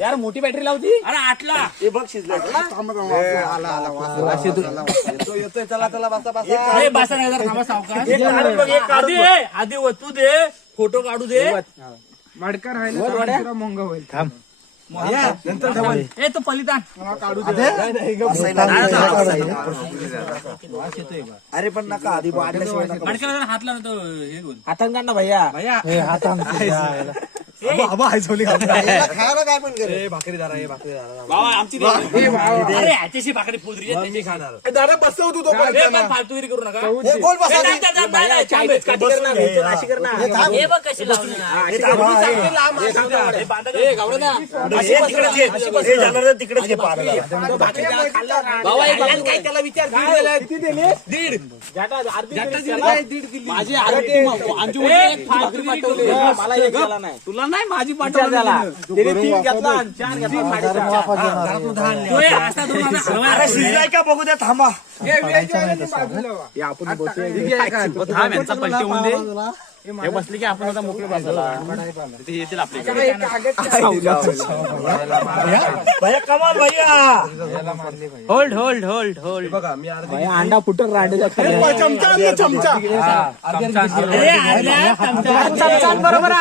यार मोठी बॅटरी लावती. अरे 8ला हे बघ शिजला येतोय. चला चला बसा बसा नाही जरा थांबा सावकाश. आधी तू दे फोटो काढू दे. मडका राहिला मोंग होईल. थांब नंतर डबल ए तो पलितान काढू अरे पण नका आधी वाढल्याशिवाय नका. मडक्याला हात लावतो हे घेऊन. हातान काढ ना भैया खायला काय पण करे भाकरी दारा हे भाकरी दारा बाबा आमची अरे याच्याशी भाकरी फोदरी त्यांनी खाणार. दारा बसव तू तो फालतूगिरी करू नका. गोल बसा हे बघ कशी लावली. तिकडेच घे पारा त्याला विचार किती दिले. दीड माझी मला एक झाला नाही. तुला नाही माझी पाठवला त्याला. 3 घेतला 4 घेतला. शिजलाय का बघू द्या थांबा. आपण यांचा पलटी होऊन दे. हे बसले की आपण आता मोकळे बसायला तिथे येतील आपल्याकडे. भैया कमाल भैया. Hold hold hold hold. बघा मी अंडा फुटून रांडेच्या चमचा बरोबर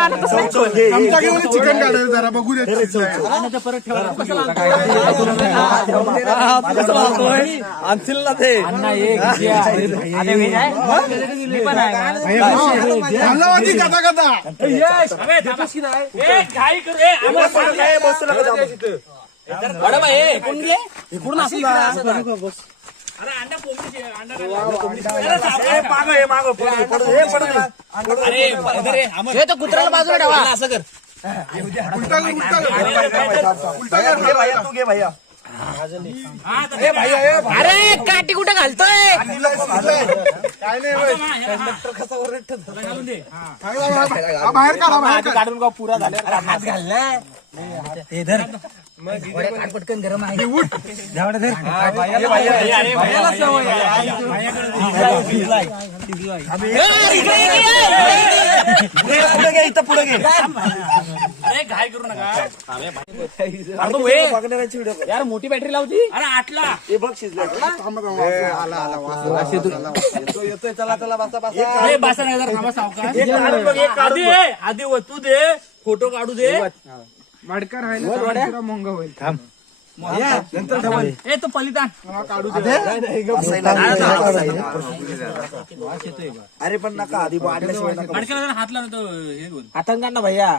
चमचा घेऊन चिकन काढायला जरा बघू दे. परत ठेवायला आणतील ना ते अण्णा एक पण आहे. धन्यवादी कथा कथा घाई करू. इकडून असं अरे अंडा पोपटी अंडा अरे तो कुत्र्याला बाजूला ठेवा. असं कर तू घे भैया. अरे काठी कुठे घालतोय. काय नाही घालून दे. बाहेर काढा बाहेर काढून का पुरा झाला हात घालला. पटकन गरम आहे. इथं पुढे घे. अरे घाई करू नका. यार मोठी बॅटरी लावती. अरे 8ला हे बघ शिजला येतोय. चला चला बसा बसा नाही जरा थांबा सावकाश. आधी तू दे फोटो काढू दे. मडका राहिला मोंग होईल. थांब नंतर डबल ए तो पलितान काढू अरे पण नका आधी वाढल्याशिवाय नका. मडक्याला हात लावतो हे घेऊन. हातान काढ ना भैया